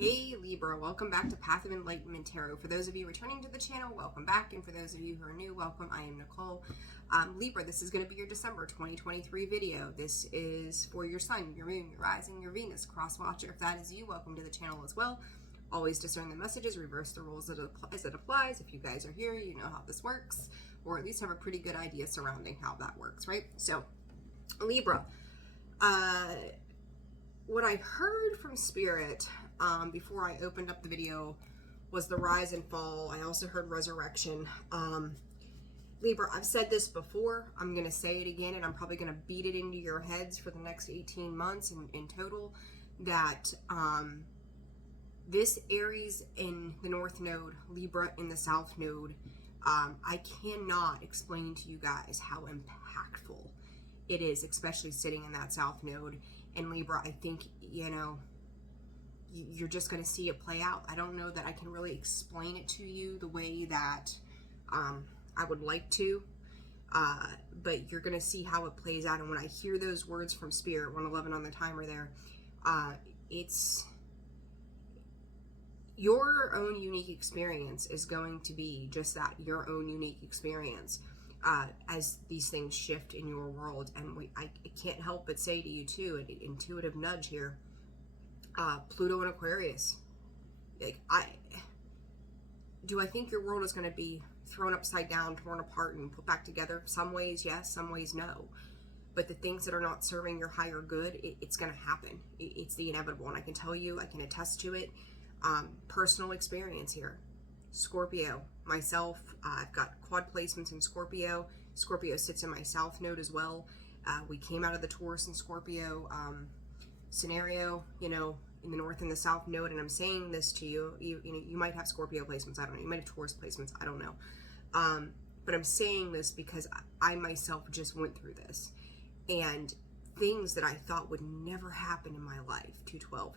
Hey Libra, welcome back to Path of Enlightenment Tarot. For those of you returning to the channel, welcome back. And for those of you who are new, welcome. I am Nicole. Libra, this is going to be your December 2023 video. This is for your sun, your moon, your rising, your Venus, cross watcher. If that is you, welcome to the channel as well. Always discern the messages, reverse the rules as it applies. If you guys are here, you know how this works, or at least have a pretty good idea surrounding how that works, right? So, Libra, what I heard from Spirit before I opened up the video was the rise and fall. I also heard resurrection. Libra, I've said this before. I'm going to say it again, and I'm probably going to beat it into your heads for the next 18 months in total, that this Aries in the North Node, Libra in the South Node, I cannot explain to you guys how impactful it is, especially sitting in that South Node. And Libra, I think, you know, you're just going to see it play out. I don't know that I can really explain it to you the way that I would like to, but you're going to see how it plays out. And when I hear those words from Spirit, 111 on the timer there, it's your own unique experience is going to be just that, your own unique experience as these things shift in your world. And I can't help but say to you too, an intuitive nudge here, Pluto and Aquarius. Like, do I think your world is going to be thrown upside down, torn apart, and put back together? Some ways yes, some ways no. But the things that are not serving your higher good, it's going to happen. It's the inevitable, and I can tell you, I can attest to it. Personal experience here. Scorpio, myself, I've got quad placements in Scorpio. Scorpio sits in my South Node as well. We came out of the Taurus and Scorpio scenario, you know, in the North and the South Node, and I'm saying this to you, you know, you might have Scorpio placements, I don't know, you might have Taurus placements, I don't know, but I'm saying this because I myself just went through this, and things that I thought would never happen in my life, 212,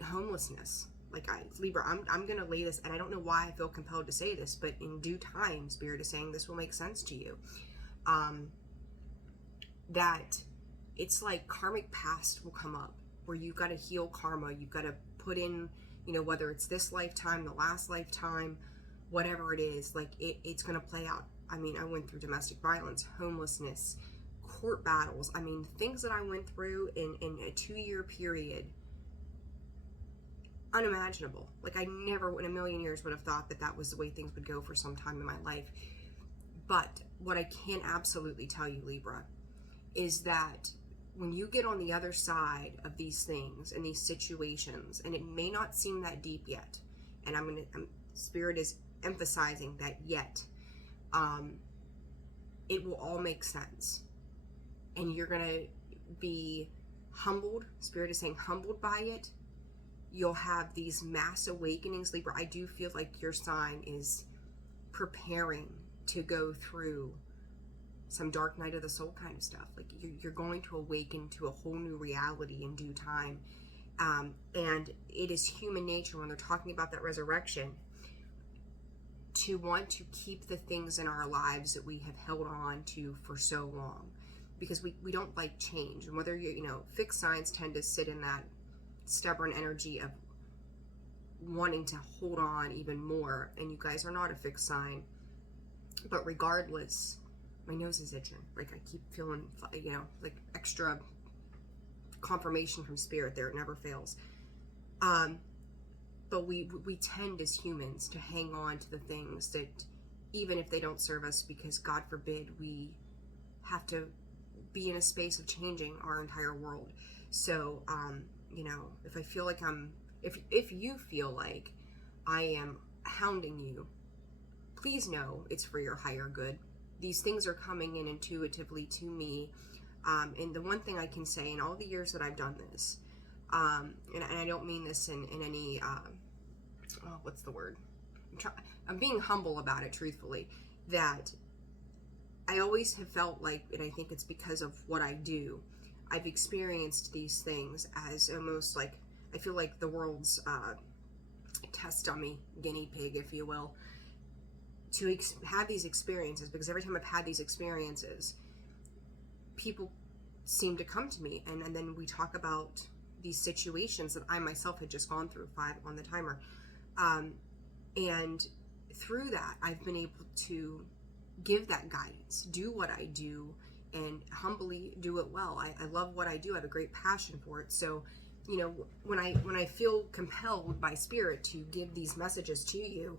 homelessness, like Libra, I'm gonna lay this, and I don't know why I feel compelled to say this, but in due time, Spirit is saying this will make sense to you, that it's like karmic past will come up where you've got to heal karma. You've got to put in, you know, whether it's this lifetime, the last lifetime, whatever it is, like it's going to play out. I mean, I went through domestic violence, homelessness, court battles. I mean, things that I went through in a 2-year period, unimaginable. Like, I never in a million years would have thought that that was the way things would go for some time in my life. But what I can absolutely tell you, Libra, is that when you get on the other side of these things and these situations, and it may not seem that deep yet, and Spirit is emphasizing that yet, it will all make sense, and you're gonna be humbled. Spirit is saying humbled by it. You'll have these mass awakenings, Libra. I do feel like your sign is preparing to go through some dark night of the soul kind of stuff. Like, you're going to awaken to a whole new reality in due time. And it is human nature, when they're talking about that resurrection, to want to keep the things in our lives that we have held on to for so long, because we don't like change. And whether you know, fixed signs tend to sit in that stubborn energy of wanting to hold on even more, and you guys are not a fixed sign. But regardless, my nose is itching. Like, I keep feeling, you know, like extra confirmation from Spirit there. It never fails. But we tend as humans to hang on to the things that, even if they don't serve us, because God forbid we have to be in a space of changing our entire world. So, you know, if I feel like if you feel like I am hounding you, please know it's for your higher good. These things are coming in intuitively to me. And the one thing I can say in all the years that I've done this, and I don't mean this in any, what's the word? I'm being humble about it, truthfully, that I always have felt like, and I think it's because of what I do, I've experienced these things as almost like, I feel like the world's test dummy, guinea pig, if you will, to have these experiences, because every time I've had these experiences, people seem to come to me, and then we talk about these situations that I myself had just gone through, 5 on the timer. And through that, I've been able to give that guidance, do what I do, and humbly do it well. I love what I do. I have a great passion for it. So, you know, when I feel compelled by spirit to give these messages to you,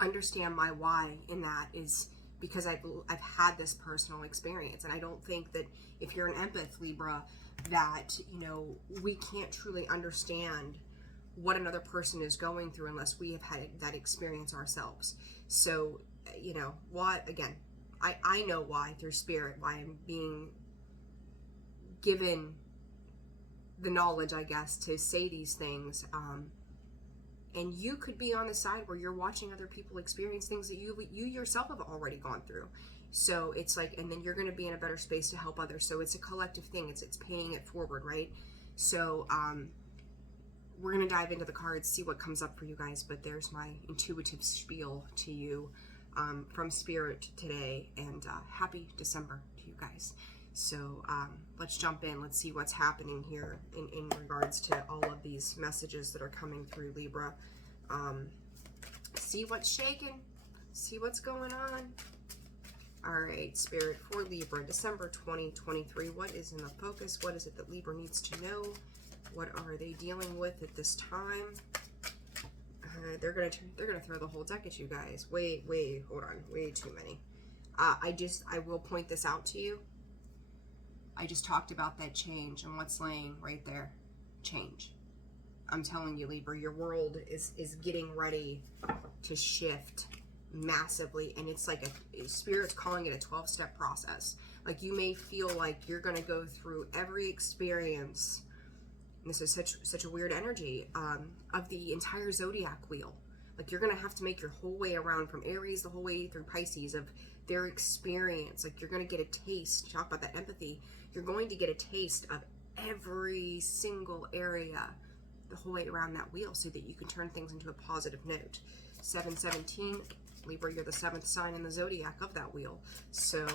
understand my why in that is because I've had this personal experience. And I don't think that if you're an empath, Libra, that, you know, we can't truly understand what another person is going through unless we have had that experience ourselves. So, you know, what, again, I know why through spirit, why I'm being given the knowledge, I guess, to say these things. And you could be on the side where you're watching other people experience things that you yourself have already gone through. So it's like, and then you're going to be in a better space to help others. So it's a collective thing. It's paying it forward, right? So we're going to dive into the cards, see what comes up for you guys. But there's my intuitive spiel to you from Spirit today. And happy December to you guys. So let's jump in. Let's see what's happening here in regards to all of these messages that are coming through, Libra. See what's shaking. See what's going on. All right, Spirit for Libra, December 2023. What is in the focus? What is it that Libra needs to know? What are they dealing with at this time? They're gonna throw the whole deck at you guys. Wait, hold on. Way too many. I will point this out to you. I just talked about that change and what's laying right there. Change. I'm telling you, Libra, your world is getting ready to shift massively, and it's like Spirit's calling it a 12-step process. Like, you may feel like you're going to go through every experience, and this is such a weird energy, of the entire zodiac wheel. Like, you're going to have to make your whole way around from Aries the whole way through Pisces of their experience. Like, you're going to get a taste. Talk about that empathy. You're going to get a taste of every single area the whole way around that wheel so that you can turn things into a positive note. 717, Libra, you're the 7th sign in the zodiac of that wheel. So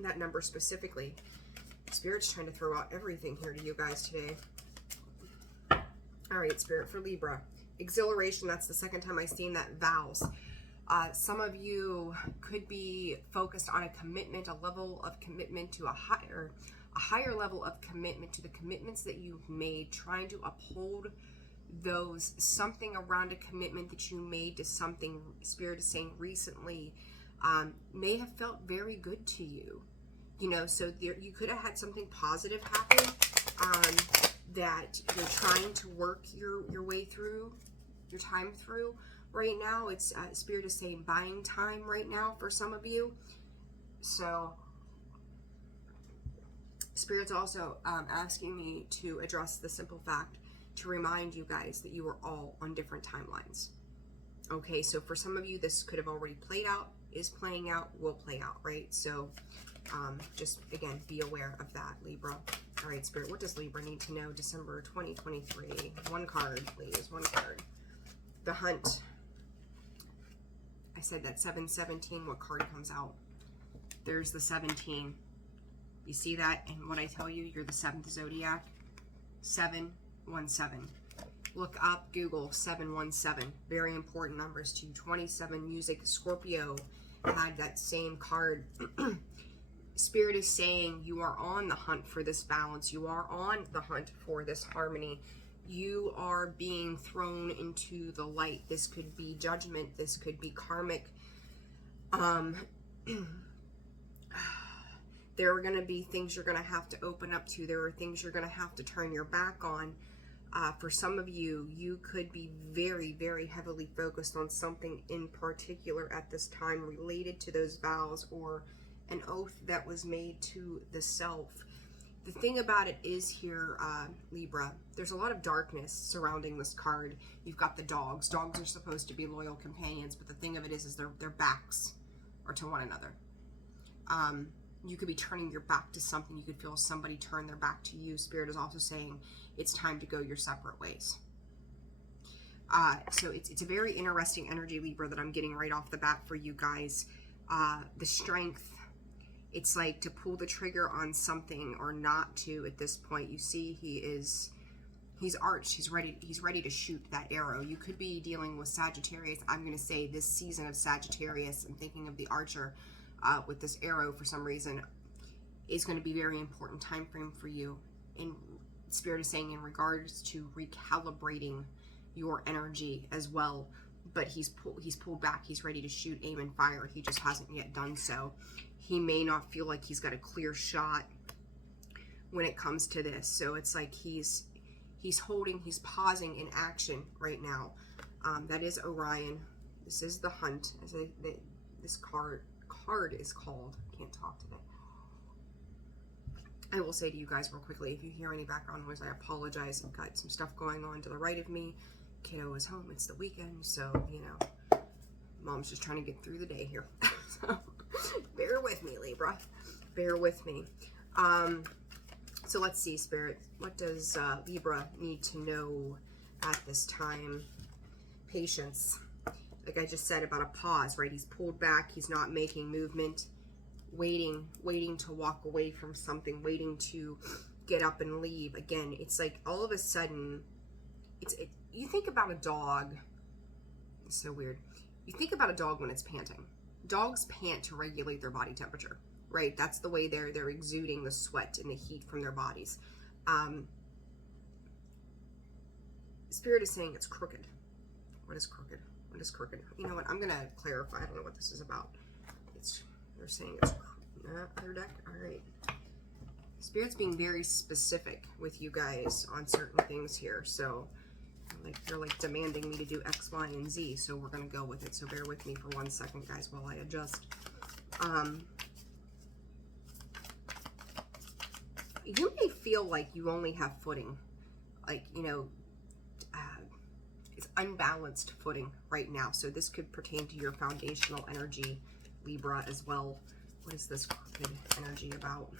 that number specifically, Spirit's trying to throw out everything here to you guys today. All right, Spirit for Libra. Exhilaration, that's the second time I've seen that. Vows. Some of you could be focused on a commitment, a level of commitment to a higher level of commitment to the commitments that you've made, trying to uphold those, something around a commitment that you made to something, Spirit is saying recently, may have felt very good to you. You know, so there, you could have had something positive happen that you're trying to work your way through, your time through. Right now, it's Spirit is saying buying time right now for some of you. So Spirit's also asking me to address the simple fact, to remind you guys that you are all on different timelines. Okay, so for some of you, this could have already played out, is playing out, will play out, right? So just, again, be aware of that, Libra. All right, Spirit, what does Libra need to know December 2023? One card, please, one card. The Hunt. I said that 717, what card comes out? There's the 17. You see that? And what I tell you, you're the 7th zodiac. 717. Look up, Google 717. Very important numbers to you. 27 music. Scorpio had that same card. Spirit is saying you are on the hunt for this balance. You are on the hunt for this harmony. You are being thrown into the light. This could be judgment. This could be karmic. There are going to be things you're going to have to open up to. There are things you're going to have to turn your back on. For some of you, you could be very, very heavily focused on something in particular at this time related to those vows or an oath that was made to the self. The thing about it is here, Libra, there's a lot of darkness surrounding this card. You've got the dogs. Dogs are supposed to be loyal companions, but the thing of it is their backs are to one another. You could be turning your back to something. You could feel somebody turn their back to you. Spirit is also saying it's time to go your separate ways. So it's a very interesting energy, Libra, that I'm getting right off the bat for you guys. The strength It's like to pull the trigger on something or not to at this point. You see he's arched. He's ready to shoot that arrow. You could be dealing with Sagittarius. I'm going to say this season of Sagittarius, I'm thinking of the archer with this arrow for some reason, is going to be a very important time frame for you. In Spirit is saying in regards to recalibrating your energy as well. But he's pulled back. He's ready to shoot, aim, and fire. He just hasn't yet done so. He may not feel like he's got a clear shot when it comes to this. So it's like he's pausing in action right now. That is Orion. This is the Hunt, as this card is called. I can't talk today. I will say to you guys real quickly, if you hear any background noise, I apologize. I've got some stuff going on to the right of me. Kiddo is home. It's the weekend, so, you know, mom's just trying to get through the day here. So, bear with me, Libra. Bear with me. So let's see, Spirit. What does Libra need to know at this time? Patience. Like I just said about a pause, right? He's pulled back. He's not making movement. Waiting to walk away from something. Waiting to get up and leave. Again, it's like all of a sudden, you think about a dog. It's so weird. You think about a dog when it's panting. Dogs pant to regulate their body temperature, right? That's the way they're exuding the sweat and the heat from their bodies. Spirit is saying it's crooked. What is crooked? What is crooked? You know what? I'm gonna clarify. I don't know what this is about. They're saying it's other deck. All right. Spirit's being very specific with you guys on certain things here. So, like, they're like demanding me to do X, Y, and Z. So we're gonna go with it. So bear with me for 1 second, guys, while I adjust. You may feel like you only have footing, like, you know, it's unbalanced footing right now. So this could pertain to your foundational energy, Libra, as well. What is this crooked energy about?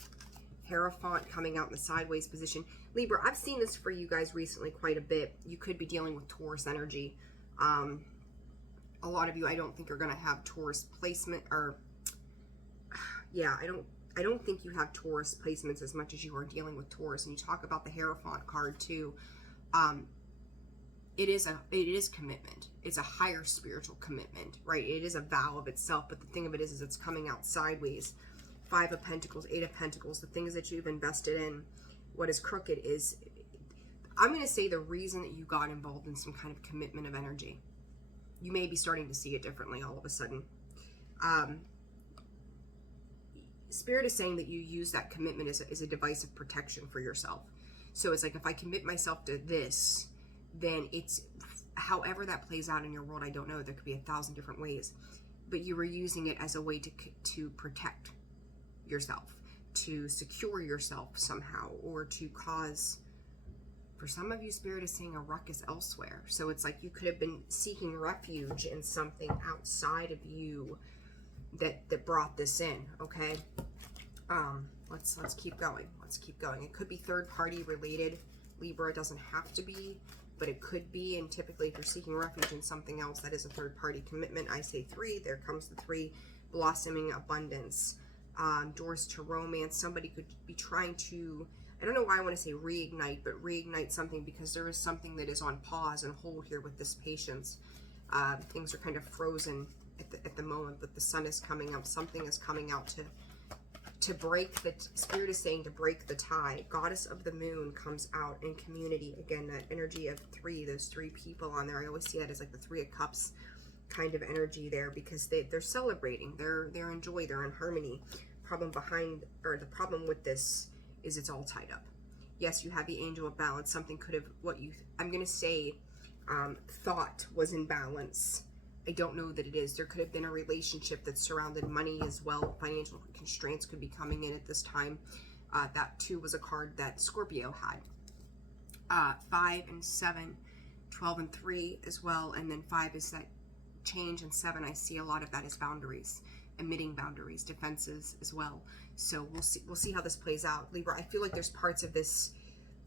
Hierophant coming out in the sideways position. Libra, I've seen this for you guys recently quite a bit. You could be dealing with Taurus energy. A lot of you, I don't think, are going to have Taurus placement, or yeah, I don't think you have Taurus placements as much as you are dealing with Taurus. And you talk about the Hierophant card too. It is commitment. It's a higher spiritual commitment, right? It is a vow of itself, but the thing of it is it's coming out sideways. 5 of Pentacles, 8 of Pentacles, the things that you've invested in. What is crooked is, I'm going to say, the reason that you got involved in some kind of commitment of energy. You may be starting to see it differently all of a sudden. Spirit is saying that you use that commitment as a device of protection for yourself. So it's like, if I commit myself to this, then it's, however that plays out in your world, I don't know. There could be 1,000 different ways. But you were using it as a way to protect yourself, to secure yourself somehow, or to cause, for some of you, Spirit is saying, a ruckus elsewhere. So it's like you could have been seeking refuge in something outside of you that brought this in. Okay, let's keep going. Let's keep going. It could be third party related, Libra. It doesn't have to be, but it could be. And typically, if you're seeking refuge in something else, that is a third party commitment. I say 3. There comes the 3. Blossoming abundance. Doors to romance. Somebody could be trying to, I don't know why I want to say reignite, but reignite something, because there is something that is on pause and hold here with this patience. Things are kind of frozen at the moment, but the sun is coming up. Something is coming out to break the, Spirit is saying, to break the tie. Goddess of the Moon comes out in community. Again, that energy of 3, those 3 people on there. I always see that as like the 3 of Cups kind of energy there, because they're celebrating, they're in joy, they're in harmony. Problem behind, or the problem with this, is it's all tied up. Yes, you have the Angel of Balance. Something could have, what you, I'm gonna say, thought was in balance. I don't know that it is. There could have been a relationship that surrounded money as well. Financial constraints could be coming in at this time. That too was a card that Scorpio had. 5 and 7, 12 and 3 as well, and then 5 is that change, and 7, I see a lot of that as boundaries, emitting boundaries, defenses as well. So we'll see how this plays out. Libra, I feel like there's parts of this,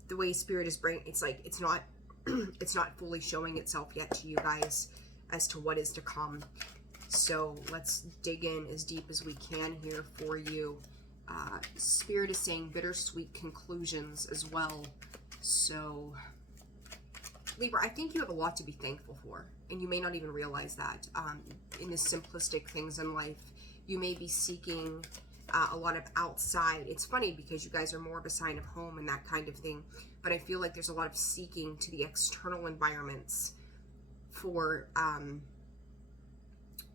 the way Spirit is bringing, it's like it's not it's not fully showing itself yet to you guys as to what is to come. So let's dig in as deep as we can here for you. Spirit is saying bittersweet conclusions as well. So, Libra, I think you have a lot to be thankful for, and you may not even realize that. In the simplistic things in life, you may be seeking a lot of outside. It's funny because you guys are more of a sign of home and that kind of thing, but I feel like there's a lot of seeking to the external environments for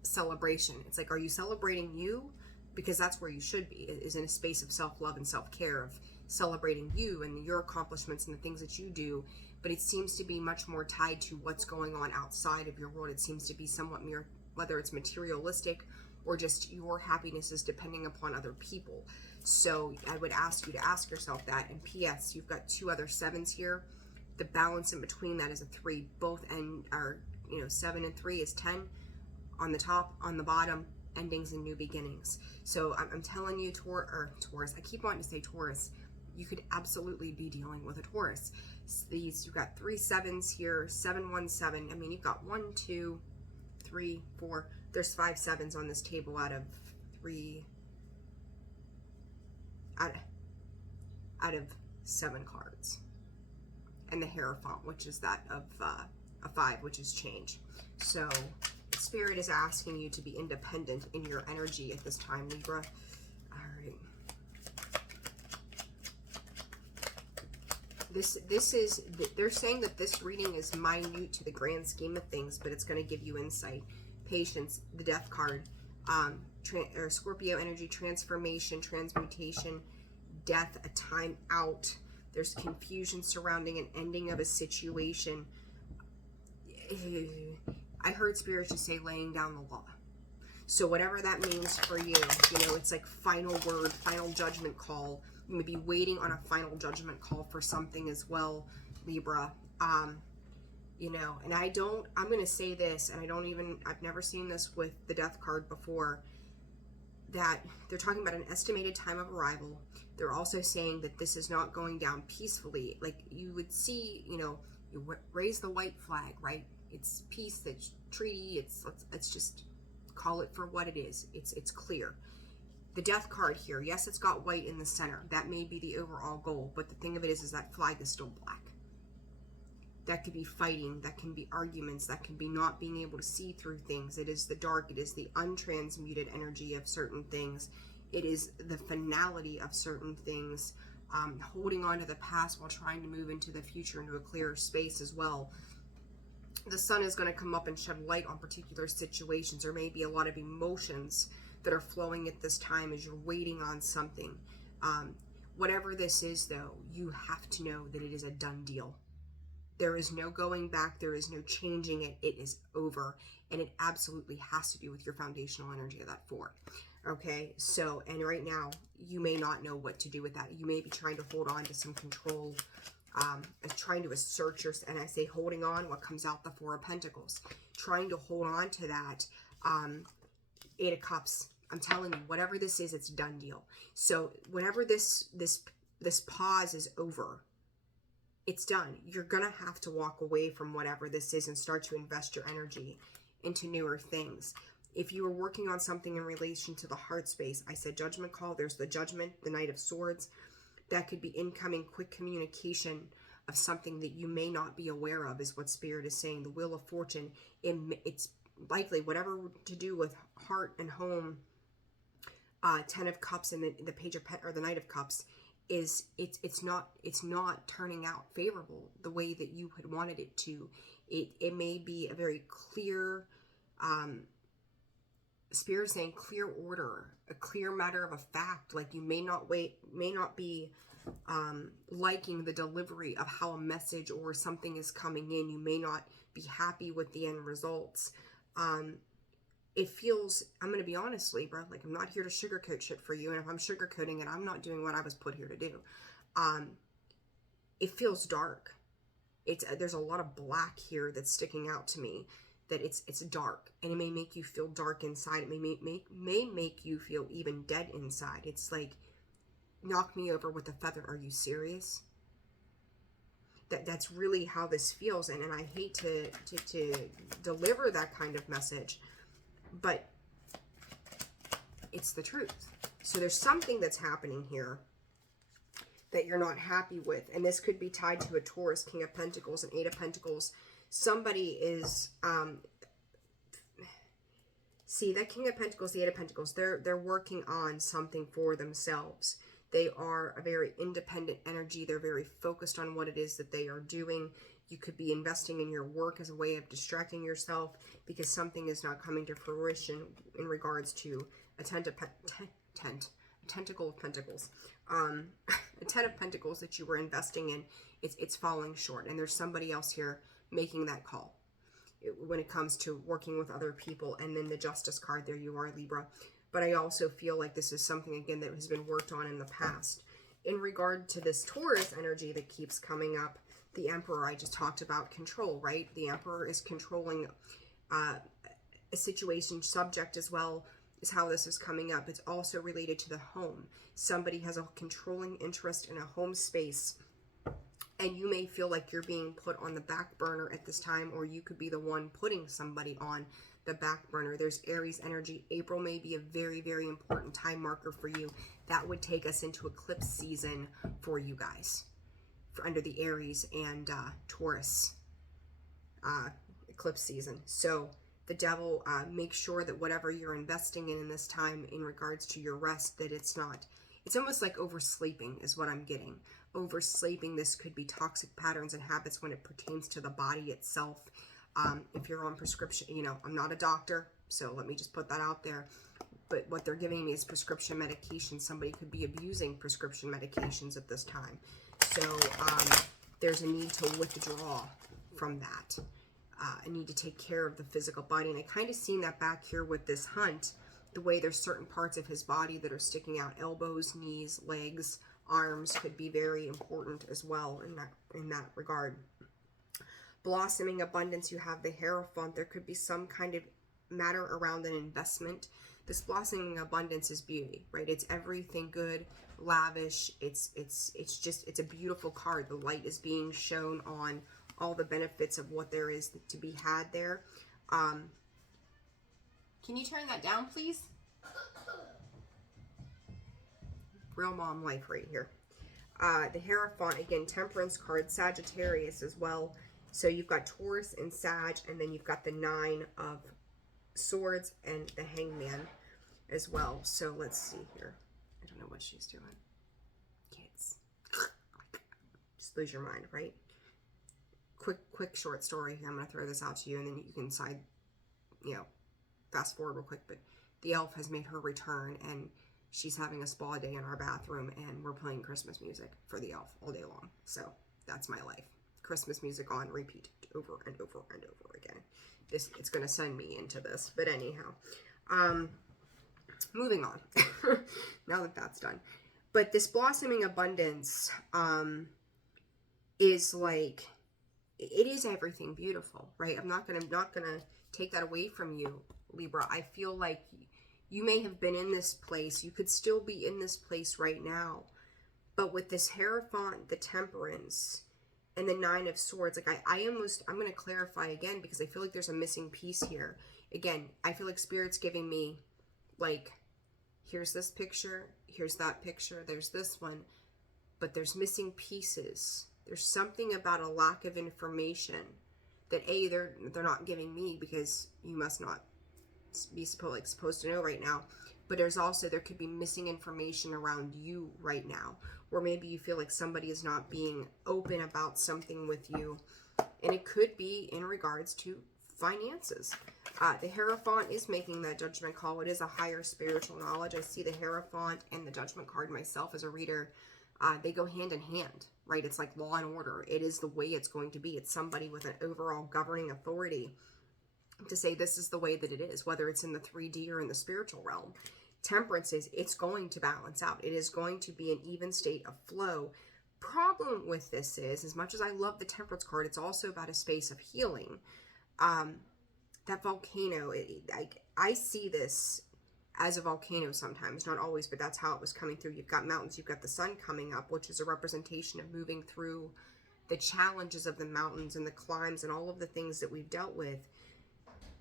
celebration. It's like, are you celebrating you? Because that's where you should be, is in a space of self-love and self-care, of celebrating you and your accomplishments and the things that you do. But it seems to be much more tied to what's going on outside of your world. It seems to be somewhat mere, whether it's materialistic or just your happiness is depending upon other people. So I would ask you to ask yourself that. And P.S., you've got 2 other 7s here. The balance in between that is a 3. Both end are, 7 and 3 is 10 on the top, on the bottom, endings and new beginnings. So I'm telling you, Taurus, I keep wanting to say Taurus, you could absolutely be dealing with a Taurus. You've got 3 7s here, 717. I mean, you've got 1, 2, 3, 4. There's 5 7s on this table out of 3, out of 7 cards. And the Hierophant, which is that of a 5, which is change. So Spirit is asking you to be independent in your energy at this time, Libra. All right. They're saying that this reading is minute to the grand scheme of things, but it's going to give you insight. Patience, the Death card, or Scorpio energy, transformation, transmutation, death, a time out. There's confusion surrounding an ending of a situation. I heard Spirit just say laying down the law. So whatever that means for you, it's like final word, final judgment call. You may be waiting on a final judgment call for something as well, Libra. And I'm going to say this, and I've never seen this with the Death card before, that they're talking about an estimated time of arrival. They're also saying that this is not going down peacefully. Like you would see, you raise the white flag, right? It's peace, it's treaty, let's just call it for what it is. It's clear. The Death card here, yes, it's got white in the center. That may be the overall goal, but the thing of it is that flag is still black. That could be fighting, that can be arguments, that can be not being able to see through things. It is the dark, it is the untransmuted energy of certain things. It is the finality of certain things, holding on to the past while trying to move into the future, into a clearer space as well. The sun is going to come up and shed light on particular situations. There may be a lot of emotions that are flowing at this time as you're waiting on something. Whatever this is, though, you have to know that it is a done deal. There is no going back. There is no changing it. It is over. And it absolutely has to do with your foundational energy of that 4. Okay, so, and right now, you may not know what to do with that. You may be trying to hold on to some control, trying to assert your, and I say holding on, what comes out, the 4 of Pentacles. Trying to hold on to that, 8 of Cups. I'm telling you, whatever this is, it's a done deal. So whenever this pause is over, it's done. You're going to have to walk away from whatever this is and start to invest your energy into newer things. If you were working on something in relation to the heart space, I said judgment call. There's the Judgment, the Knight of Swords. That could be incoming quick communication of something that you may not be aware of, is what Spirit is saying. The Wheel of Fortune, it's likely whatever to do with heart and home. 10 of Cups and the Page of or the Knight of Cups is it's not turning out favorable the way that you had wanted it to. It may be a very clear, Spirit saying clear order, a clear matter of a fact. Like you may not be liking the delivery of how a message or something is coming in. You may not be happy with the end results. It feels, I'm going to be honest, Libra, like I'm not here to sugarcoat shit for you. And if I'm sugarcoating it, I'm not doing what I was put here to do. It feels dark. There's a lot of black here that's sticking out to me, that it's dark, and it may make you feel dark inside. It may make you feel even dead inside. It's like, knock me over with a feather. Are you serious? That's really how this feels. And I hate to deliver that kind of message, but it's the truth. So there's something that's happening here that you're not happy with. And this could be tied to a Taurus, King of Pentacles and Eight of Pentacles. Somebody is, see, that King of Pentacles, the Eight of Pentacles, they're working on something for themselves. They are a very independent energy. They're very focused on what it is that they are doing. You could be investing in your work as a way of distracting yourself because something is not coming to fruition in regards to a tentacle of Pentacles. A Ten of Pentacles that you were investing in, it's falling short. And there's somebody else here making that call when it comes to working with other people. And then the Justice card, there you are, Libra. But I also feel like this is something, again, that has been worked on in the past. In regard to this Taurus energy that keeps coming up, the Emperor, I just talked about control, right? The Emperor is controlling a situation. Subject as well is how this is coming up. It's also related to the home. Somebody has a controlling interest in a home space, and you may feel like you're being put on the back burner at this time, or you could be the one putting somebody on the back burner. There's Aries energy. April may be a very, very important time marker for you. That would take us into eclipse season for you guys, for under the Aries and Taurus eclipse season. So the Devil, make sure that whatever you're investing in this time in regards to your rest, that it's not, it's almost like oversleeping is what I'm getting. Oversleeping, this could be toxic patterns and habits when it pertains to the body itself. If you're on prescription, you know, I'm not a doctor, so let me just put that out there. But what they're giving me is prescription medication. Somebody could be abusing prescription medications at this time. So there's a need to withdraw from that. I need to take care of the physical body. And I kind of seen that back here with this Hunt, the way there's certain parts of his body that are sticking out. Elbows, knees, legs, arms could be very important as well in that regard. Blossoming abundance, you have the Hierophant. There could be some kind of matter around an investment. This blossoming abundance is beauty, right? It's everything good, lavish. It's a beautiful card. The light is being shown on all the benefits of what there is to be had there. Can you turn that down, please? Real mom life right here. The Hierophant, again, Temperance card, Sagittarius as well. So you've got Taurus and Sag, and then you've got the Nine of Swords and the Hangman as well. So let's see here. I don't know what she's doing. Kids. Just lose your mind, right? Quick short story. I'm going to throw this out to you, and then you can fast forward real quick. But the elf has made her return, and she's having a spa day in our bathroom, and we're playing Christmas music for the elf all day long. So that's my life. Christmas music on repeat over and over and over again. It's going to send me into this. But anyhow, moving on. Now that that's done. But this blossoming abundance is like, it is everything beautiful, right? I'm not gonna take that away from you, Libra. I feel like you may have been in this place. You could still be in this place right now. But with this Hierophant, the Temperance, and the Nine of Swords, like I'm going to clarify again because I feel like there's a missing piece here. Again, I feel like Spirit's giving me, like, here's this picture, here's that picture, there's this one, but there's missing pieces. There's something about a lack of information that they're not giving me because you must not be supposed to know right now. But there could be missing information around you right now, or maybe you feel like somebody is not being open about something with you, and it could be in regards to finances. The Hierophant is making that judgment call. It is a higher spiritual knowledge. I see the Hierophant and the Judgment card myself as a reader. They go hand in hand, right? It's like law and order. It is the way it's going to be. It's somebody with an overall governing authority to say this is the way that it is, whether it's in the 3D or in the spiritual realm. Temperance is, it's going to balance out. It is going to be an even state of flow. Problem with this is, as much as I love the Temperance card, it's also about a space of healing. That volcano, I see this as a volcano sometimes, not always, but that's how it was coming through. You've got mountains, you've got the sun coming up, which is a representation of moving through the challenges of the mountains and the climbs and all of the things that we've dealt with.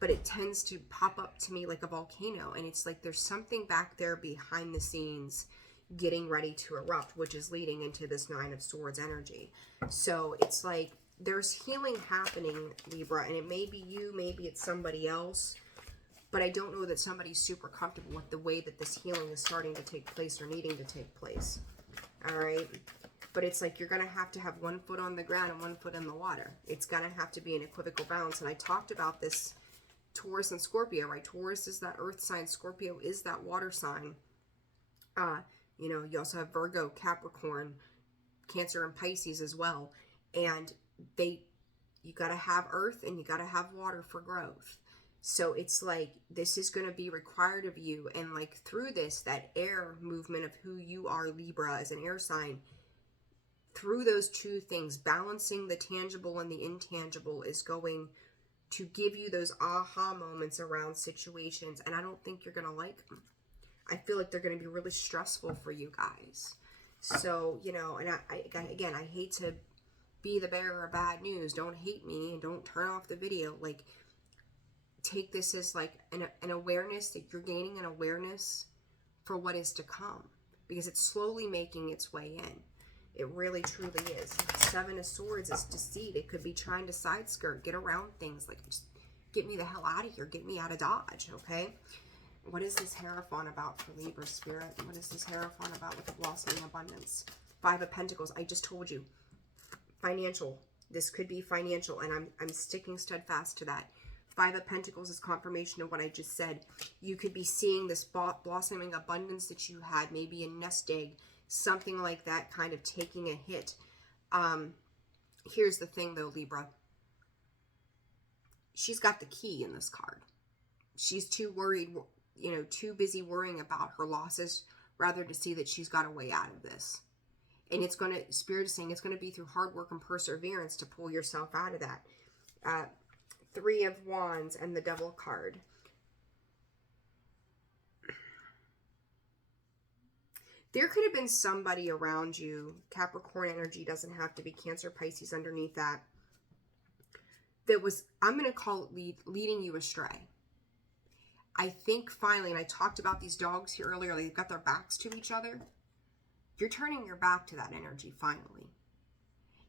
but it tends to pop up to me like a volcano. And it's like there's something back there behind the scenes getting ready to erupt, which is leading into this Nine of Swords energy. So it's like there's healing happening, Libra, and it may be you, maybe it's somebody else, but I don't know that somebody's super comfortable with the way that this healing is starting to take place or needing to take place. All right. But it's like you're going to have one foot on the ground and one foot in the water. It's going to have to be an equivocal balance. And I talked about this Taurus and Scorpio, right? Taurus is that earth sign. Scorpio is that water sign. You know, you also have Virgo, Capricorn, Cancer, and Pisces as well. And you got to have earth and you got to have water for growth. So it's like, this is going to be required of you. And like through this, that air movement of who you are, Libra, as an air sign, through those two things, balancing the tangible and the intangible is going to give you those aha moments around situations. And I don't think you're going to like them. I feel like they're going to be really stressful for you guys. So, you know, and I hate to be the bearer of bad news. Don't hate me and don't turn off the video. Like, take this as like an awareness that you're gaining an awareness for what is to come, because it's slowly making its way in. It really truly is. Seven of Swords is deceit. It could be trying to side skirt, get around things, like just get me the hell out of here, get me out of Dodge, okay? What is this Hierophant about for Libra Spirit? What is this Hierophant about with the blossoming abundance? Five of Pentacles. I just told you, financial. This could be financial, and I'm sticking steadfast to that. Five of Pentacles is confirmation of what I just said. You could be seeing this blossoming abundance that you had, maybe a nest egg, something like that, kind of taking a hit. Here's the thing though, Libra. She's got the key in this card. She's too worried, you know, too busy worrying about her losses rather to see that she's got a way out of this. And it's going to, Spirit is saying it's going to be through hard work and perseverance to pull yourself out of that. Three of Wands and the Devil card. There could have been somebody around you, Capricorn energy, doesn't have to be Cancer, Pisces underneath that, that was, I'm going to call it leading you astray. I think finally, and I talked about these dogs here earlier, they've got their backs to each other. You're turning your back to that energy finally.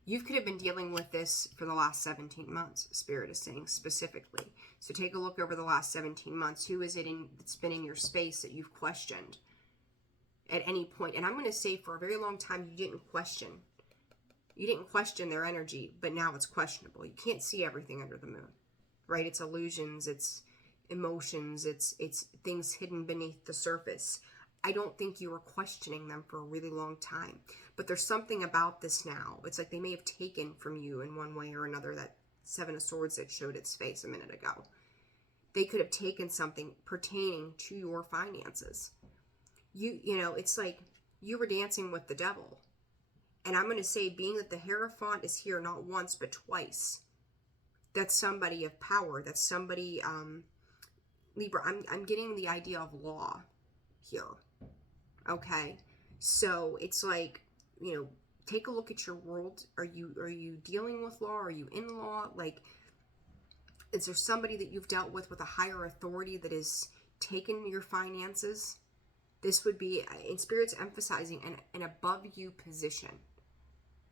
You could have been dealing with this for the last 17 months, Spirit is saying specifically. So take a look over the last 17 months. Who is it that's been in your space that you've questioned at any point? And I'm going to say for a very long time, you didn't question. You didn't question their energy, but now it's questionable. You can't see everything under the moon, right? It's illusions, it's emotions, it's things hidden beneath the surface. I don't think you were questioning them for a really long time. But there's something about this now. It's like they may have taken from you in one way or another, that Seven of Swords that showed its face a minute ago. They could have taken something pertaining to your finances. You know, it's like you were dancing with the devil. And I'm going to say, being that the Hierophant is here not once but twice, that's somebody of power. That's somebody, Libra, I'm getting the idea of law here. Okay, so it's like, you know, take a look at your world. Are you dealing with law? Are you in law? Like, is there somebody that you've dealt with a higher authority that has taken your finances? This would be, in Spirit's emphasizing, an above you position.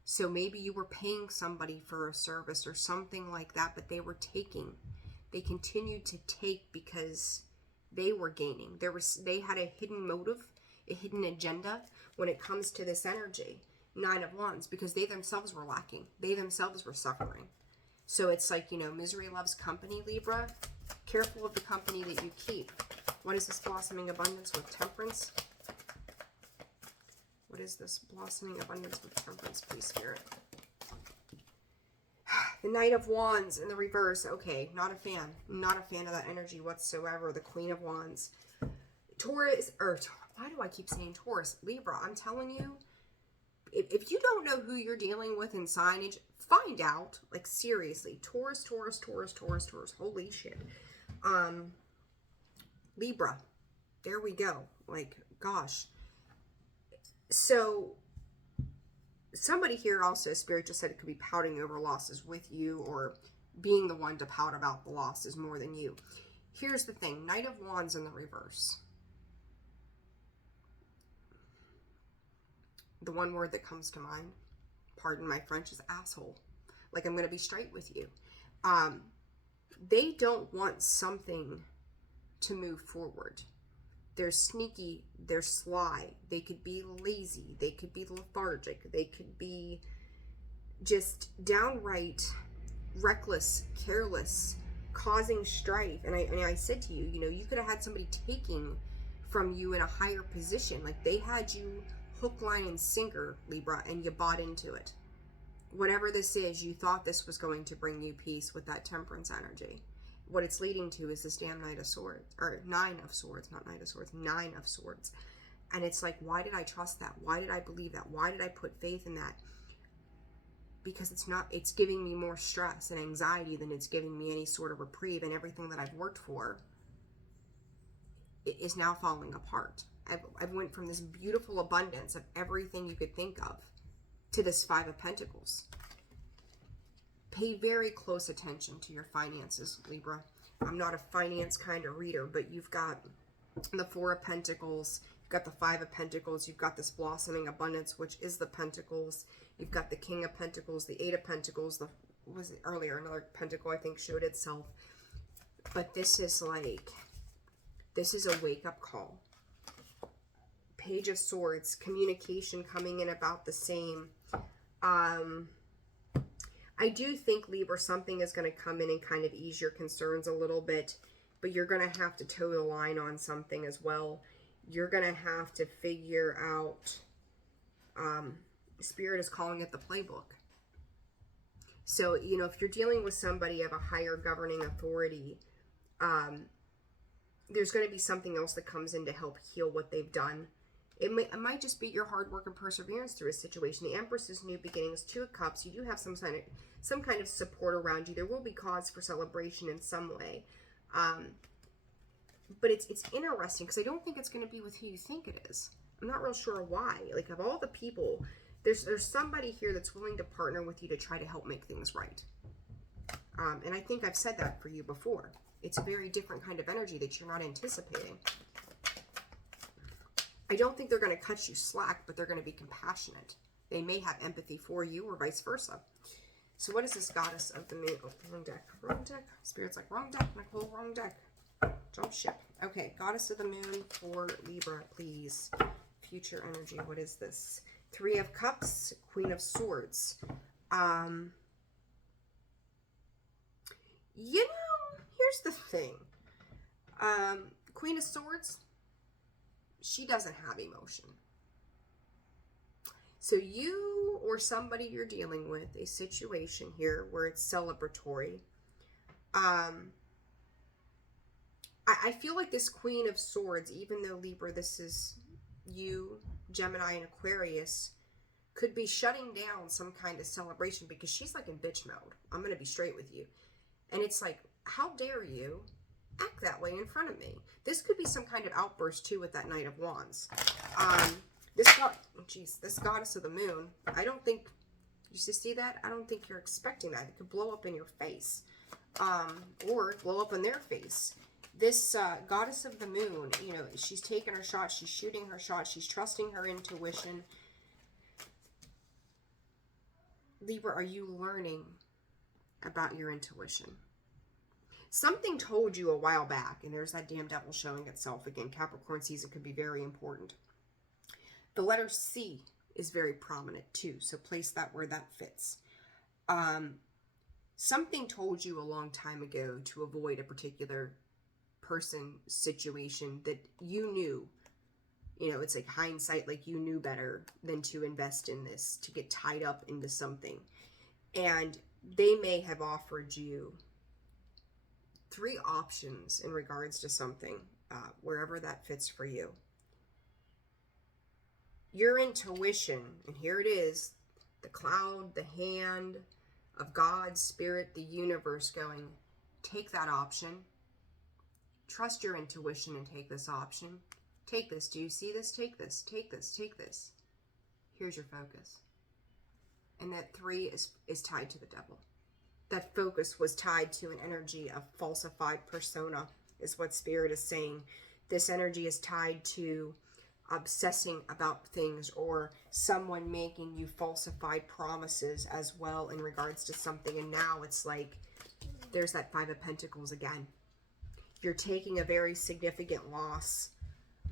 So maybe you were paying somebody for a service or something like that, but they were taking. They continued to take because they were gaining. They had a hidden motive, a hidden agenda when it comes to this energy. Nine of Wands, because they themselves were lacking. They themselves were suffering. So it's like, you know, misery loves company, Libra. Careful of the company that you keep. What is this blossoming abundance with Temperance? What is this blossoming abundance with Temperance, please, Spirit? The Knight of Wands in the reverse. Okay, not a fan. Not a fan of that energy whatsoever. The Queen of Wands. Taurus, or why do I keep saying Taurus? Libra, I'm telling you, if you don't know who you're dealing with in signage, find out. Like, seriously. Taurus, Taurus, Taurus, Taurus, Taurus. Holy shit. Libra. There we go. Like, gosh. So, somebody here also, Spirit just said it could be pouting over losses with you, or being the one to pout about the losses more than you. Here's the thing. Knight of Wands in the reverse. The one word that comes to mind, pardon my French, is asshole. Like, I'm going to be straight with you. They don't want something to move forward. They're sneaky, they're sly, they could be lazy, they could be lethargic, they could be just downright reckless, careless, causing strife. And I said to you, you know, you could have had somebody taking from you in a higher position. Like, they had you hook, line, and sinker, Libra, and you bought into it. Whatever this is, you thought this was going to bring you peace with that Temperance energy. What it's leading to is this damn Knight of Swords, or Nine of Swords, not Knight of Swords, Nine of Swords. And it's like, why did I trust that? Why did I believe that? Why did I put faith in that? Because it's giving me more stress and anxiety than it's giving me any sort of reprieve, and everything that I've worked for is now falling apart. I've went from this beautiful abundance of everything you could think of to this Five of Pentacles. Pay very close attention to your finances, Libra. I'm not a finance kind of reader, but you've got the Four of Pentacles, you've got the Five of Pentacles, you've got this blossoming abundance, which is the Pentacles. You've got the King of Pentacles, the Eight of Pentacles, was it earlier, another Pentacle I think showed itself. But this is a wake-up call. Page of Swords, communication coming in about the same. I do think, Libra, something is going to come in and kind of ease your concerns a little bit, but you're going to have to toe the line on something as well. You're going to have to figure out, Spirit is calling it the playbook. So, you know, if you're dealing with somebody of a higher governing authority, there's going to be something else that comes in to help heal what they've done. It might just be your hard work and perseverance through a situation. The Empress is new beginnings, Two of Cups. You do have some kind of support around you. There will be cause for celebration in some way. But it's interesting because I don't think it's going to be with who you think it is. I'm not real sure why. Like, of all the people, there's somebody here that's willing to partner with you to try to help make things right. And I think I've said that for you before. It's a very different kind of energy that you're not anticipating. I don't think they're going to cut you slack, but they're going to be compassionate. They may have empathy for you or vice versa. So what is this Goddess of the Moon? Oh, wrong deck. Wrong deck. Spirit's like, wrong deck, Nicole, wrong deck. Jump ship. Okay, Goddess of the Moon for Libra, please. Future energy. What is this? Three of Cups, Queen of Swords. You know, here's the thing. Queen of Swords, she doesn't have emotion. So you or somebody you're dealing with, a situation here where it's celebratory. I feel like this Queen of Swords, even though Libra, this is you, Gemini, and Aquarius, could be shutting down some kind of celebration because she's like in bitch mode. I'm going to be straight with you. And it's like, how dare you act that way in front of me? This could be some kind of outburst too with that Knight of Wands. This Goddess of the Moon, I don't think, you see that? I don't think you're expecting that. It could blow up in your face. Or blow up in their face. This Goddess of the Moon, you know, she's taking her shot, she's shooting her shot, she's trusting her intuition. Libra, are you learning about your intuition? Something told you a while back, and there's that damn devil showing itself again. Capricorn season could be very important. The letter C is very prominent too, so place that where that fits. Something told you a long time ago to avoid a particular person, situation that you knew. You know, it's like hindsight, like you knew better than to invest in this, to get tied up into something. And they may have offered you 3 options in regards to something, wherever that fits for you. Your intuition, and here it is, the cloud, the hand of God, Spirit, the universe going, take that option. Trust your intuition and take this option. Take this. Do you see this? Take this. Take this. Take this. Here's your focus. And that 3 is tied to the devil. that focus was tied to an energy of falsified persona, is what Spirit is saying. This energy is tied to obsessing about things, or someone making you falsified promises as well in regards to something. And now it's like there's that Five of Pentacles again. You're taking a very significant loss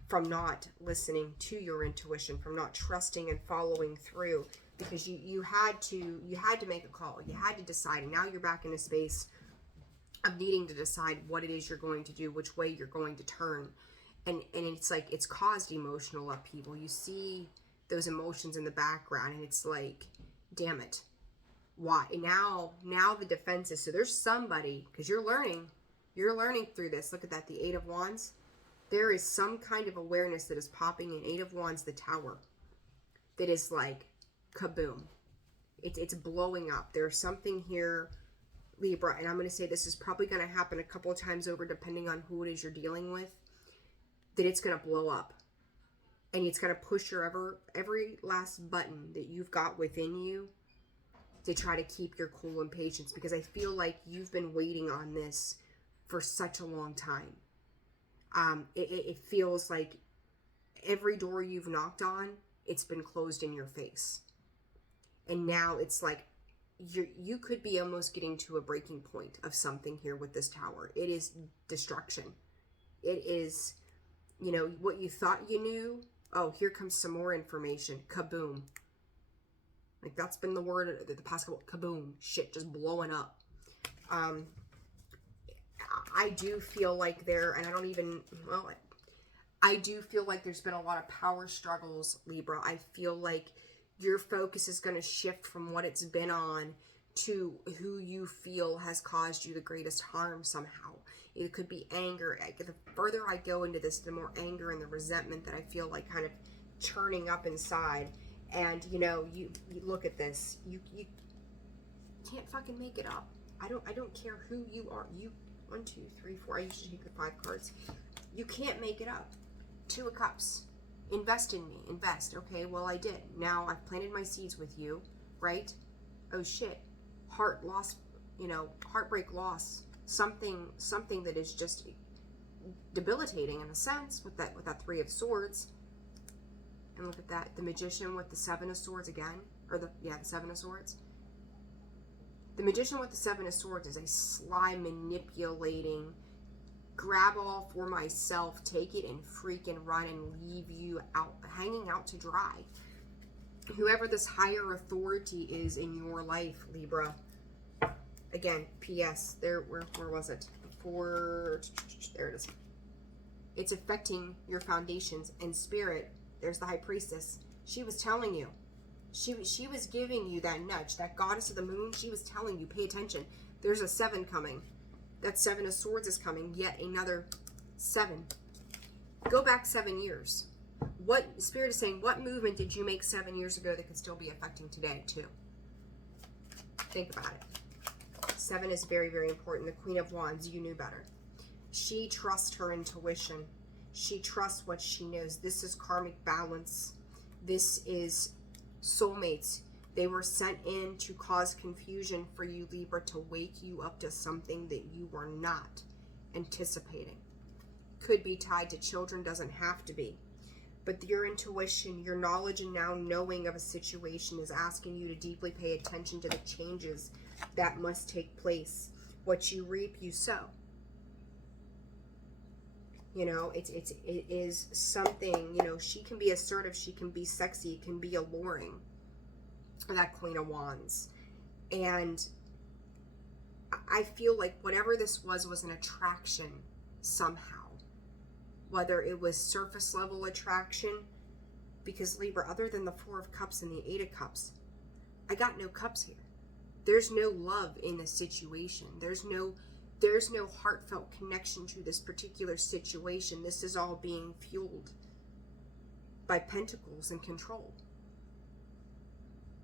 from not listening to your intuition, from not trusting and following through, because you had to make a call. You had to decide, and now you're back in a space of needing to decide what it is you're going to do, which way you're going to turn. And it's like, it's caused emotional upheaval. You see those emotions in the background, and it's like, damn it. Why? Now the defense is, so there's somebody, because you're learning through this. Look at that, the Eight of Wands. There is some kind of awareness that is popping in. Eight of Wands, the Tower, that is like, kaboom. It's blowing up. There's something here, Libra, and I'm going to say this is probably going to happen a couple of times over, depending on who it is you're dealing with, that it's going to blow up. And it's going to push your every last button that you've got within you to try to keep your cool and patience, because I feel like you've been waiting on this for such a long time. It feels like every door you've knocked on, it's been closed in your face. And now it's like you could be almost getting to a breaking point of something here with this Tower. It is destruction. It is, what you thought you knew. Oh, here comes some more information. Kaboom. Like, that's been the word the past couple. Kaboom. Shit just blowing up. I do feel like I do feel like there's been a lot of power struggles, Libra. I feel like your focus is going to shift from what it's been on to who you feel has caused you the greatest harm somehow. It could be anger. The further I go into this, the more anger and the resentment that I feel like kind of churning up inside. And, you look at this. You can't fucking make it up. I don't care who you are. 1, 2, 3, 4. I usually take the 5 cards. You can't make it up. 2 of Cups. Invest in me. Invest. Okay, well, I did. Now I've planted my seeds with you, right? Oh shit. Heartbreak loss. Something that is just debilitating in a sense with that 3 of Swords. And look at that. The Magician with the 7 of Swords again. The 7 of Swords. The Magician with the 7 of Swords is a sly, manipulating, grab all for myself, take it and freaking run and leave you out, hanging out to dry. Whoever this higher authority is in your life, Libra. Again, P.S. Where was it? There it is. It's affecting your foundations and Spirit. There's the High Priestess. She was telling you. She was giving you that nudge. That Goddess of the Moon, she was telling you, pay attention. There's a 7 coming. That 7 of Swords is coming. Yet another 7. Go back 7 years. What Spirit is saying, what movement did you make 7 years ago that could still be affecting today, too? Think about it. 7 is very, very important. The Queen of Wands, you knew better. She trusts her intuition. She trusts what she knows. This is karmic balance. This is soulmates. They were sent in to cause confusion for you, Libra, to wake you up to something that you were not anticipating. Could be tied to children, doesn't have to be. But your intuition, your knowledge and now knowing of a situation is asking you to deeply pay attention to the changes that must take place. What you reap, you sow. It is something, she can be assertive, she can be sexy, it can be alluring. That Queen of Wands. And I feel like whatever this was an attraction somehow. Whether it was surface level attraction, because Libra, other than the 4 of Cups and the 8 of Cups, I got no cups here. There's no love in the situation. There's no heartfelt connection to this particular situation. This is all being fueled by Pentacles and control.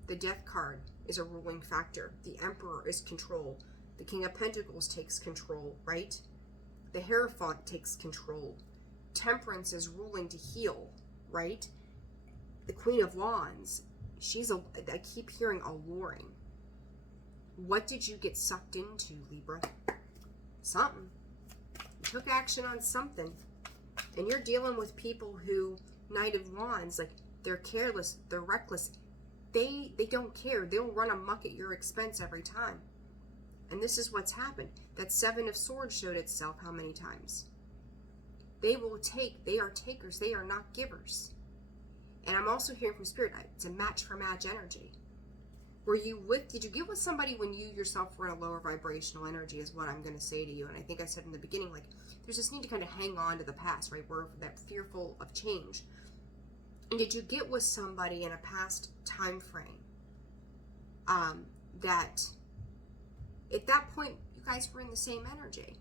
The Death card is a ruling factor. The Emperor is control. The King of Pentacles takes control, right? The Hierophant takes control. Temperance is ruling to heal, right? The Queen of Wands, I keep hearing alluring. What did you get sucked into, Libra? Something. You took action on something. And you're dealing with people who, Knight of Wands, like, they're careless, they're reckless. They don't care. They'll run amok at your expense every time. And this is what's happened. That Seven of Swords showed itself how many times? They will take. They are takers. They are not givers. And I'm also hearing from Spirit, it's a match for match energy. Did you get with somebody when you yourself were in a lower vibrational energy is what I'm going to say to you. And I think I said in the beginning, like, there's this need to kind of hang on to the past, right? We're that fearful of change. And did you get with somebody in a past time frame that at that point you guys were in the same energy?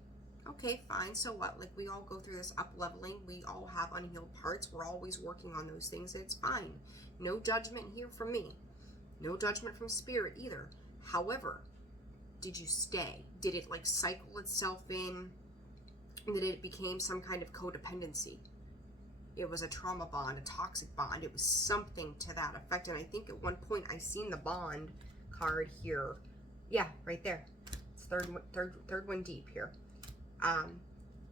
Okay, fine. So what? Like, we all go through this up leveling. We all have unhealed parts. We're always working on those things. It's fine. No judgment here from me. No judgment from Spirit either. However, did you stay? Did it like cycle itself in? That it became some kind of codependency? It was a trauma bond, a toxic bond. It was something to that effect. And I think at one point I seen the bond card here. Yeah, right there. It's third one deep here.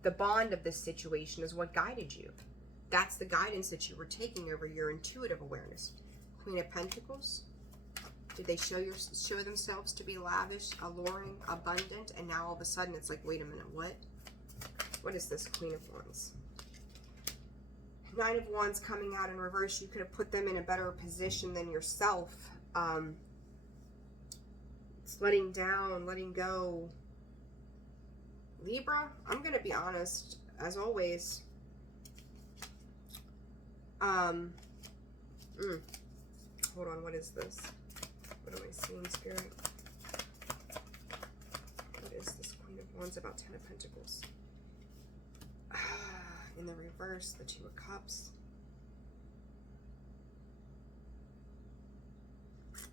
The bond of this situation is what guided you. That's the guidance that you were taking over your intuitive awareness. Queen of Pentacles. Did they show themselves to be lavish, alluring, abundant, and now all of a sudden it's like, wait a minute, what? What is this Queen of Wands? Nine of Wands coming out in reverse. You could have put them in a better position than yourself. It's letting down, letting go. Libra, I'm going to be honest, as always. Hold on, what is this? What am I seeing, Spirit? What is this Queen of Wands about? Ten of Pentacles. In the reverse, the Two of Cups.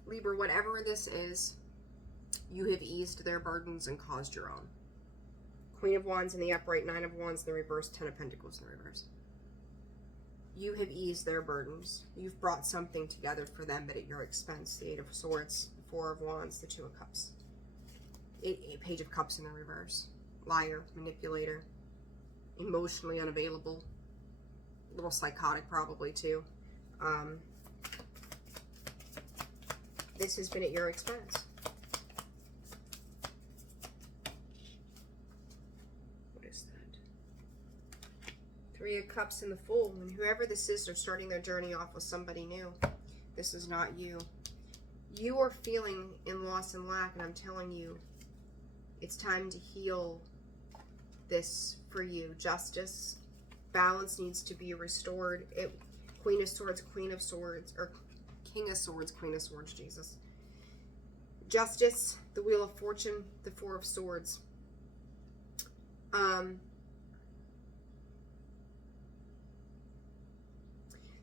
Libra, whatever this is, you have eased their burdens and caused your own. Queen of Wands in the upright, Nine of Wands in the reverse, Ten of Pentacles in the reverse. You have eased their burdens. You've brought something together for them, but at your expense. The Eight of Swords, the Four of Wands, the Two of Cups. Page of Cups in the reverse. Liar, manipulator, emotionally unavailable, a little psychotic probably too. This has been at your expense. Three of Cups in the Fool. And whoever this is, they're starting their journey off with somebody new. This is not you. You are feeling in loss and lack, and I'm telling you, it's time to heal this for you. Justice, balance needs to be restored. Queen of Swords, Queen of Swords, or King of Swords, Queen of Swords, Jesus. Justice, the Wheel of Fortune, the Four of Swords.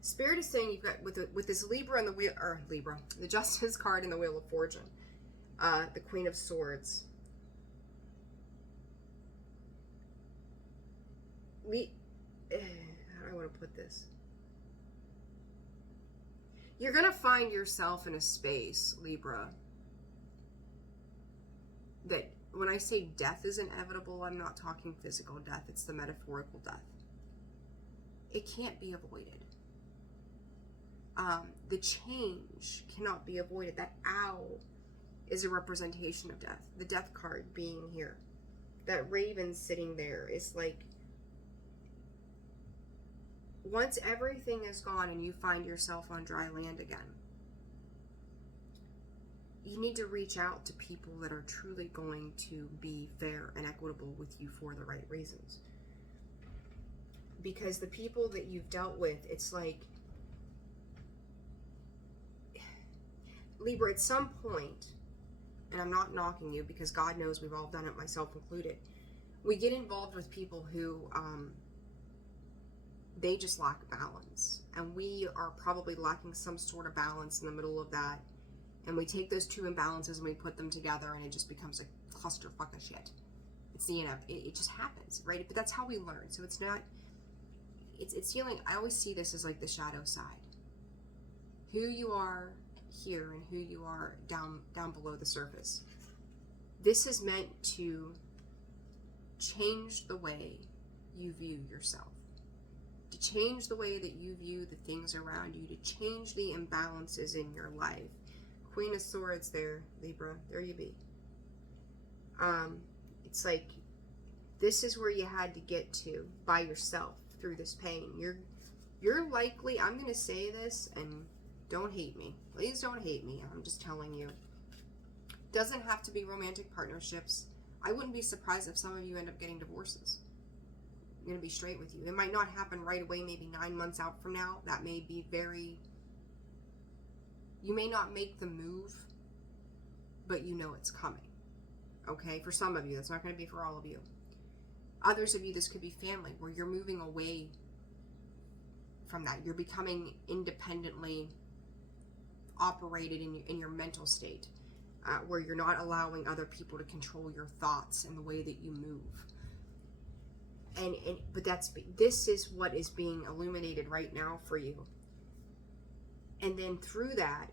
Spirit is saying you've got with this Libra and the wheel, or Libra, the Justice card and the Wheel of Fortune, the Queen of Swords. How do I want to put this? You're gonna find yourself in a space, Libra, that when I say death is inevitable, I'm not talking physical death. It's the metaphorical death. It can't be avoided. The change cannot be avoided. That owl is a representation of death. The death card being here. That raven sitting there is like, once everything is gone and you find yourself on dry land again, you need to reach out to people that are truly going to be fair and equitable with you for the right reasons. Because the people that you've dealt with, it's like, Libra, at some point, and I'm not knocking you because God knows we've all done it, myself included, we get involved with people who, they just lack balance. And we are probably lacking some sort of balance in the middle of that. And we take those two imbalances and we put them together and it just becomes a clusterfuck of shit. It's the, it just happens, right? But that's how we learn. So it's not, it's feeling, I always see this as like the shadow side. Who you are here and who you are down below the surface. This is meant to change the way you view yourself, to change the way that you view the things around you, to change the imbalances in your life. Queen of Swords there, Libra. There you be. It's like, this is where you had to get to by yourself through this pain. You're likely, I'm going to say this, and don't hate me. Please don't hate me. I'm just telling you. Doesn't have to be romantic partnerships. I wouldn't be surprised if some of you end up getting divorces. I'm going to be straight with you. It might not happen right away, maybe 9 months out from now. That may be very... You may not make the move, but you know it's coming. Okay? For some of you. That's not going to be for all of you. Others of you, this could be family, where you're moving away from that. You're becoming independently operated in your mental state, where you're not allowing other people to control your thoughts and the way that you move. But this is what is being illuminated right now for you. And then through that,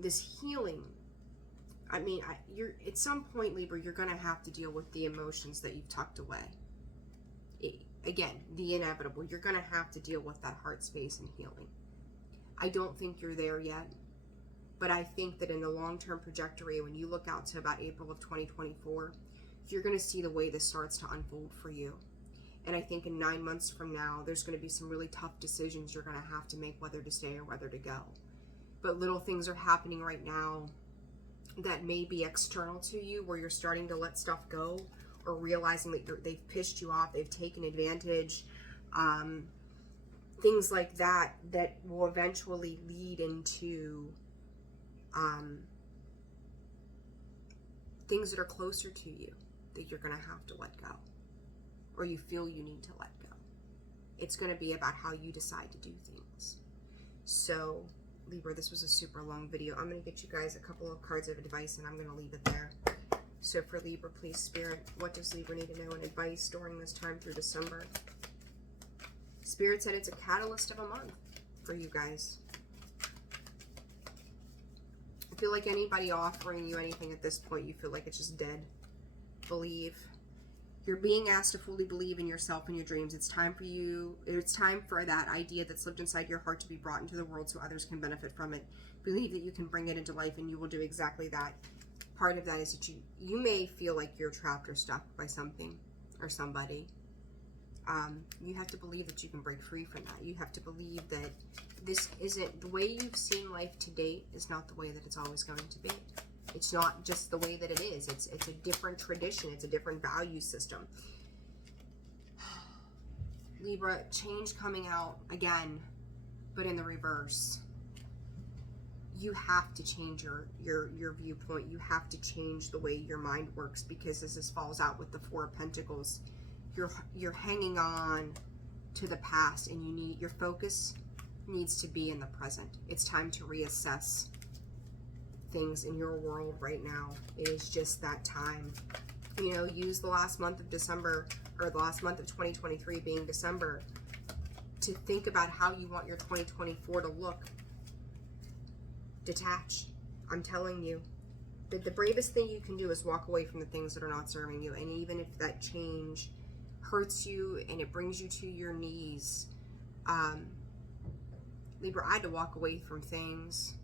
this healing, I mean, you're at some point, Libra, you're going to have to deal with the emotions that you've tucked away. Again, the inevitable. You're going to have to deal with that heart space and healing. I don't think you're there yet, but I think that in the long-term trajectory, when you look out to about April of 2024, you're going to see the way this starts to unfold for you. And I think in 9 months from now, there's going to be some really tough decisions you're going to have to make, whether to stay or whether to go. But little things are happening right now that may be external to you, where you're starting to let stuff go, or realizing that they've pissed you off, they've taken advantage, things like that, that will eventually lead into things that are closer to you that you're going to have to let go, or you feel you need to let go. It's going to be about how you decide to do things. So, Libra, this was a super long video. I'm going to get you guys a couple of cards of advice, and I'm going to leave it there. So for Libra, please, Spirit, what does Libra need to know in advice during this time through December? Spirit said it's a catalyst of a month for you guys. I feel like anybody offering you anything at this point, you feel like it's just dead. Believe. You're being asked to fully believe in yourself and your dreams. It's time for you. It's time for that idea that's lived inside your heart to be brought into the world so others can benefit from it. Believe that you can bring it into life, and you will do exactly that. Part of that is that you may feel like you're trapped or stuck by something or somebody. You have to believe that you can break free from that. You have to believe that this isn't the way you've seen life to date, is not the way that it's always going to be. It's not just the way that it is. It's a different tradition. It's a different value system. Libra, change coming out again, but in the reverse. You have to change your viewpoint. You have to change the way your mind works, because as this falls out with the Four of Pentacles, you're hanging on to the past, and your focus needs to be in the present. It's time to reassess things in your world right now. It is just that time. You know, use the last month of December, or the last month of 2023 being December, to think about how you want your 2024 to look. Detach. I'm telling you, the bravest thing you can do is walk away from the things that are not serving you. And even if that change hurts you and it brings you to your knees, Libra, I had to walk away from things,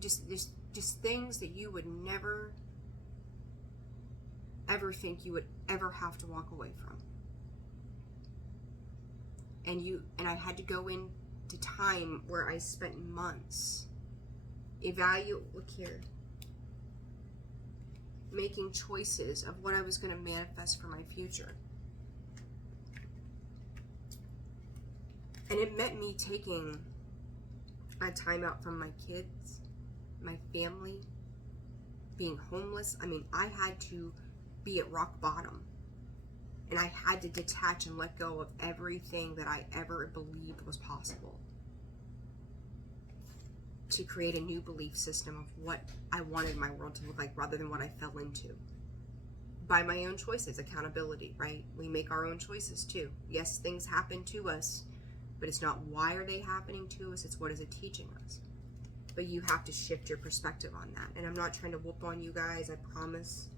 just things that you would never ever think you would ever have to walk away from. And I had to go into time where I spent months look here, making choices of what I was going to manifest for my future. And it meant me taking a time out from my kids, my family, being homeless. I mean, I had to be at rock bottom. And I had to detach and let go of everything that I ever believed was possible, to create a new belief system of what I wanted my world to look like, rather than what I fell into. By my own choices, accountability, right? We make our own choices too. Yes, things happen to us, but it's not why are they happening to us, it's what is it teaching us. but you have to shift your perspective on that. And I'm not trying to whoop on you guys, I promise.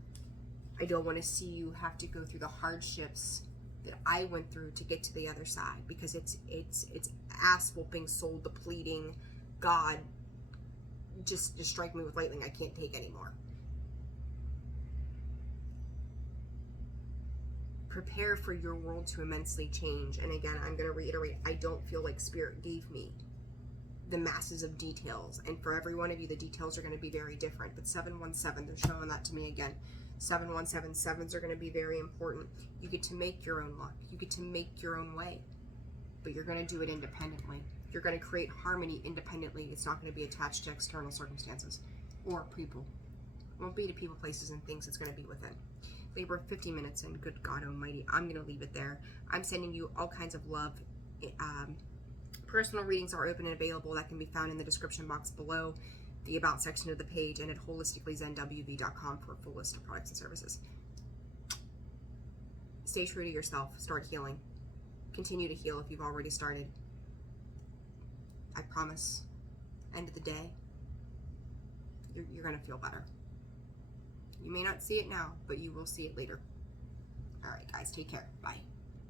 I don't want to see you have to go through the hardships that I went through to get to the other side, because it's ass whooping, soul depleting. God, just strike me with lightning. I can't take anymore. Prepare for your world to immensely change. And again, I'm going to reiterate, I don't feel like Spirit gave me the masses of details. And for every one of you, the details are going to be very different. But 717, they're showing that to me again. 717, sevens are going to be very important. You get to make your own luck. You get to make your own way. But you're going to do it independently. You're going to create harmony independently. It's not going to be attached to external circumstances or people. It won't be to people, places, and things. It's going to be within. Libra, 50 minutes in. Good God Almighty. I'm going to leave it there. I'm sending you all kinds of love. Personal readings are open and available. That can be found in the description box below, the About section of the page, and at holisticallyzenwv.com for a full list of products and services. Stay true to yourself. Start healing. Continue to heal if you've already started. I promise, end of the day, you're going to feel better. You may not see it now, but you will see it later. All right, guys, take care. Bye.